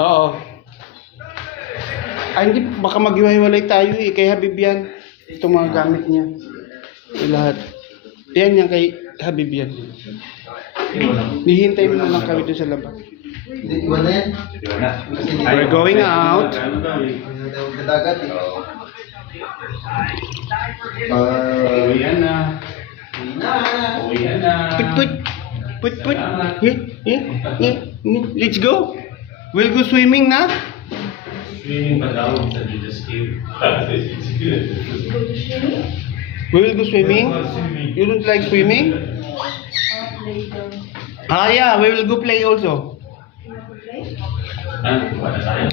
Oo. Ay, hindi. Baka maghiwa-hiwalay tayo eh. Kay Habib yan. Itong mga gamit niya. Yung lahat. Yan yan kay Habib yan. Hihintay mo na lang kami doon sa labas. Iwan na yan? We're going out. Dagat eh. Uwian na. Uwian na. Put. Let's go. We'll go swimming na. Swimming pa daw sa Jesus Cave. We will go swimming. You don't like swimming? Ah yeah, we will go play also.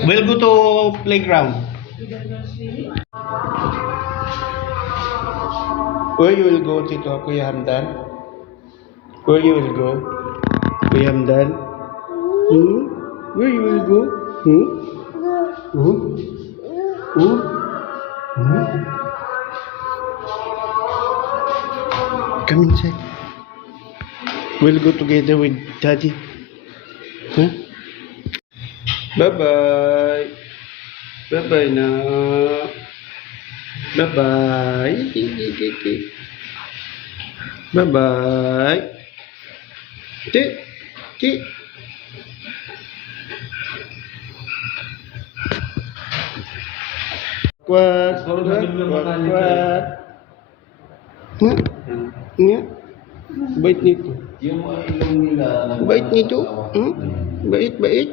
We'll go to playground. Where you will go, Tito Kuya Hamdan? Where you will go, Kuya Hamdan? Where you will go? Come inside. We'll go together with Daddy. Huh? Bye-bye. Bye-bye now. Bye-bye. Bye-bye. Tik. Quack. Nya. Bait nito. Yung ilong nila. Bait nito. Bait. Bait.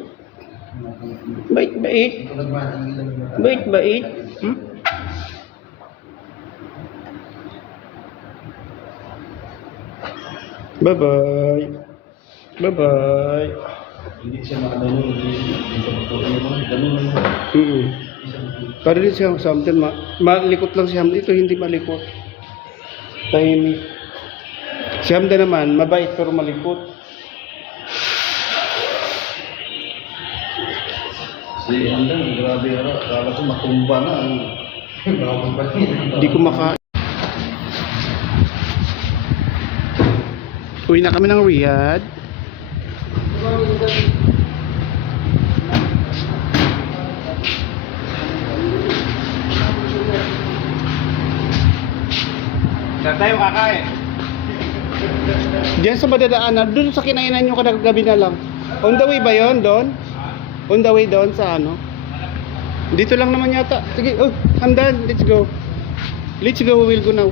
Bye-bye. Bye-bye. Hindi siya makadano. Hindi siya makadano. Para rin siya sa Hamdan, malikot lang si Hamdan. Ito hindi malikot. Tahimik. Si Hamdan naman, mabait pero malikot. Si Hamdan, grabe ara. Akala ko matumba na. Hindi ko Uwi na kami ng Riyadh. Saan tayo kakain? Diyan sa madadaanan, doon sa kinainan nyo kadagabi na lang. On the way ba yun, doon? On the way doon sa ano? Dito lang naman yata. Sige, Hamdan, let's go. Let's go, we'll go now.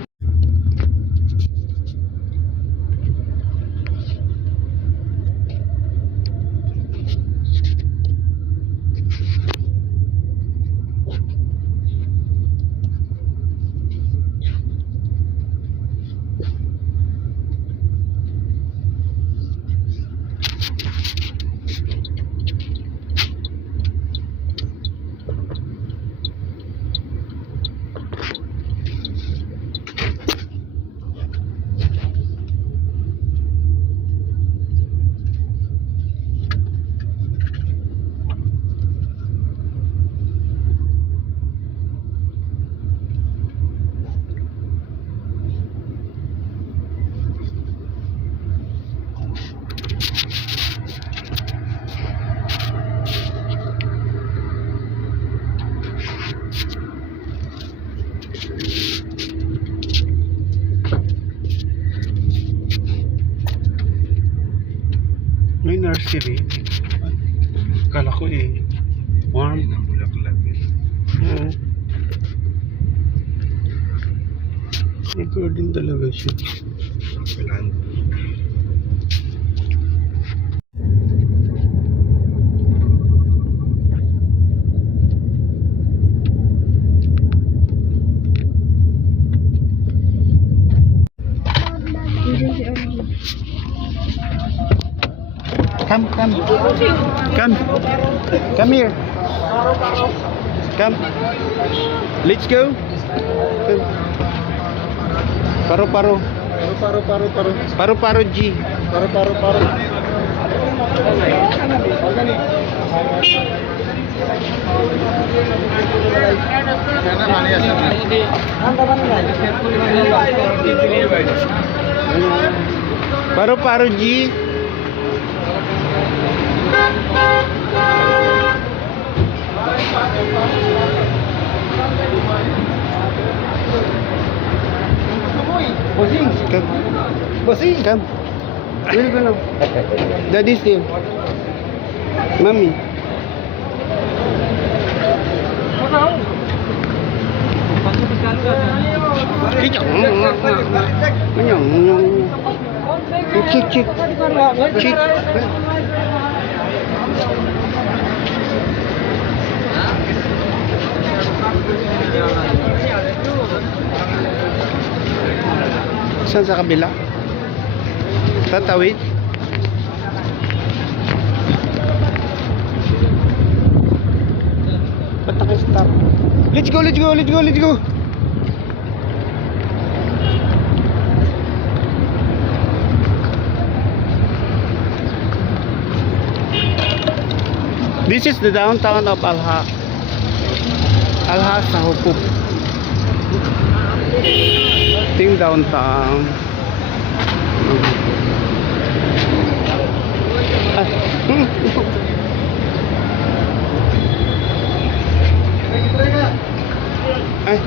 May nursery. Kala ko warm. Oo. May garden talaga siya. Come here. Come. Let's go. Paru-paru. Paru-paru G. Paru-paru. Paru-paru G. Bossing. Come. Bossing. Come. We'll go now. Daddy's here. Mommy. Chick, chick. Chick. Saan sa kabila? Tatawid? Ba't naka-stop? Let's go, let's go, let's go, let's go! This is the downtown of Alha. Alha sa Hukuk. Ting downtown. Ay.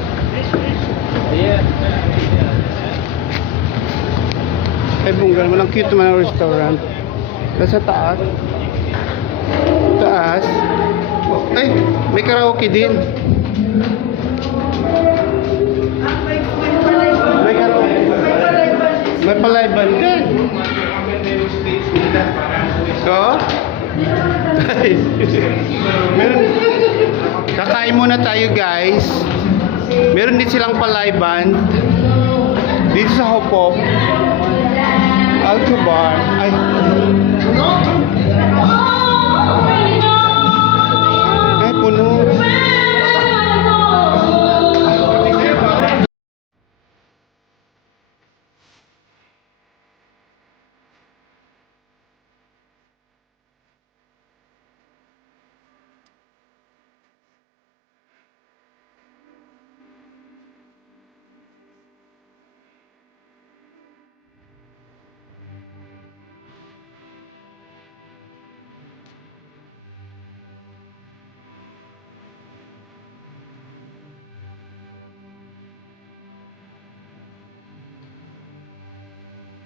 Ay, bunggal mo lang. Cute naman ang restaurant. Nasa taas. Taas. Ay, may karaoke din. May karaoke. May palayban din. So? Meron. Kakain muna tayo, guys. Meron din silang palayban dito sa Hopop. Alto Bar. Ay. Ay, puno.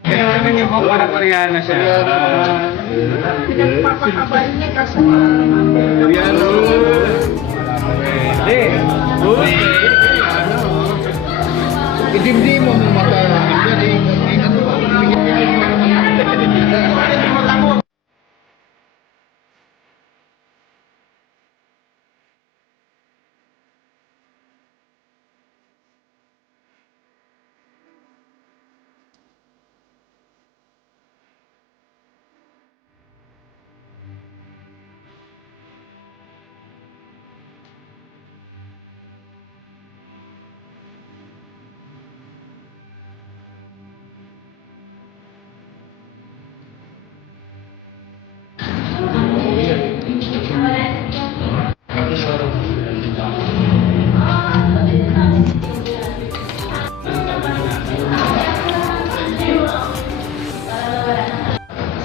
Ano yung mga Koreana siya? Pinagpapakabal niya kasi. Koreano. Uy! Idimdi mo ang mata.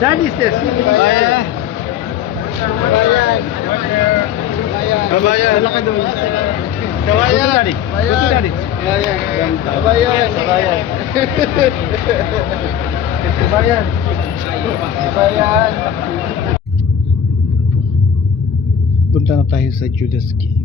Saan is this? Bayan. Kabayan. Wala ka doon. Kabayan. Gusto daddy. Gusto daddy. Kabayan. Kabayan. Kabayan. Kabayan. Kabayan. Punta na tayo sa Judas Key.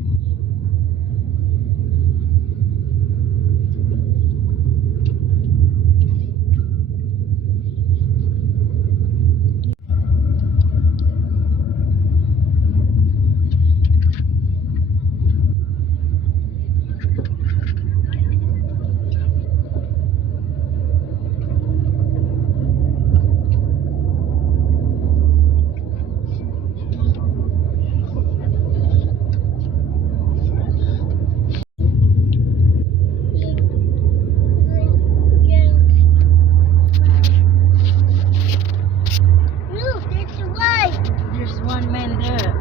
Look, there's a light. There's one man there.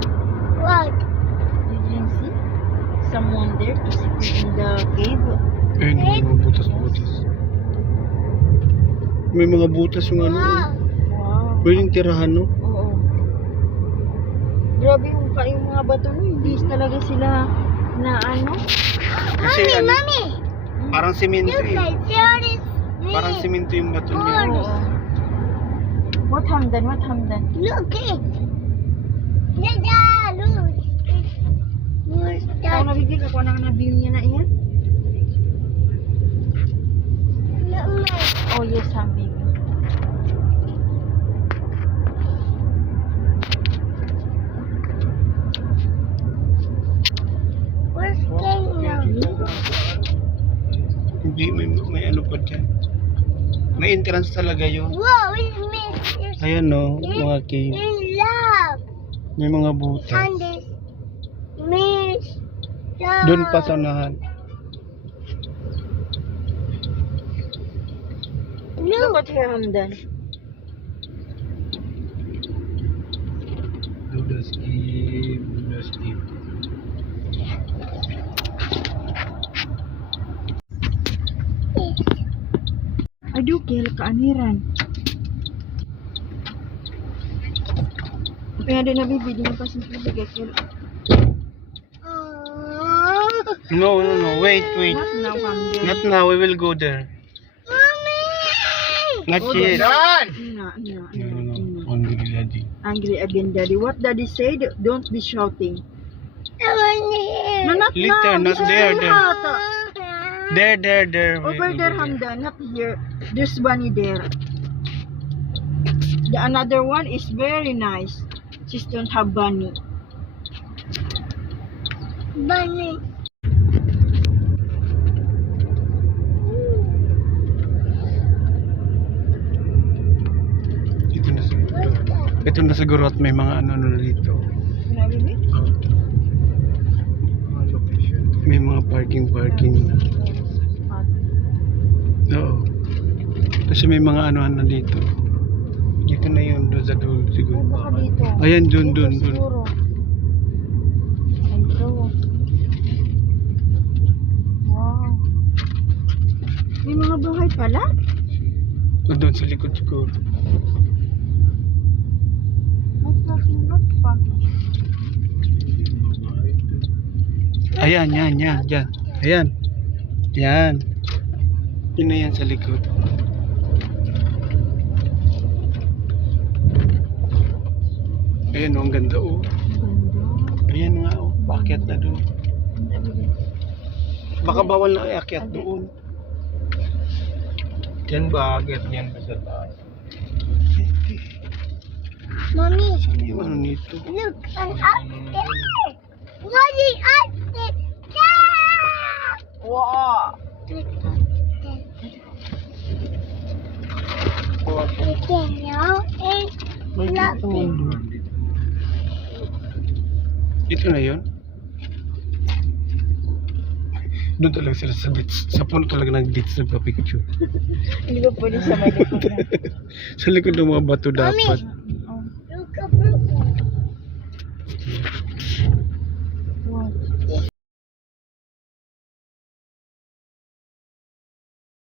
What? You didn't see? Someone there to sit in the cave. Ayun, may mga butas-butas. May mga butas yung ano. Wow. Wow. Pwedeng tirahan, no? Oo. Grabe yung mga bato no, hindi talaga sila na ano. Kasi Mommy, ano, mommy. parang simento Look, eh. like there is Parang simento yung bato niya. Oo. What Hamdan? What Hamdan? Look it. Dada, look. Look, Ako nabibig ako nang nabiyong niya na iyan. look. Oh yes, Hamdi. Where's King now? Hindi, may ano pa dyan. May entrance talaga yun. Whoa, it's Miss. Ayan no, mga cave. In love. May mga butas. And this Miss. Doon pa sa unahan. Look at here, Hamdan. Buddha's cave, Buddha's cave. Aduh, kaya kaaniran. Kaya din nabibig, di mo pa simple kaya. No, wait. Not now, Hamdan. Not now, we will go there. Mommy! Not yet. No. Only ready. Angry again, Daddy. What Daddy said? Don't be shouting. I want here. No, not Later, now. not This is there, too there. hot. There. Over there, Hamdan. Not here. There's bunny there. The another one is very nice. Just don't have bunny. Bunny. Ito na siguro at may mga ano na dito. Nabibig? Mga location. May mga parking na. Oo. Kasi may mga ano na dito. Dito na yun, doon sa dulo siguro. Baka dito. Ayan, doon. Siguro. Ito. Wow. May mga bahay pala? Doon sa likod siguro. Not pa. Ayan, yan. Ayan. Yan. Yun na yan sa likod. Ayan, ang ganda oh. Ayan nga oh, paakyat na doon. Baka bawal na iakyat doon. Yan ba? Agad yan pa sa taas. Mommy, Ano yung ano nito? look, an upstairs. What is upstairs? Yeah! Wow. Okay, now it's nothing. Dito na yun? Doon talaga sila sa beach. Sa puno talaga ng beach nagpa-picture. Hindi ba pwede sa may likod na? Sa likod ng mga bato dapat.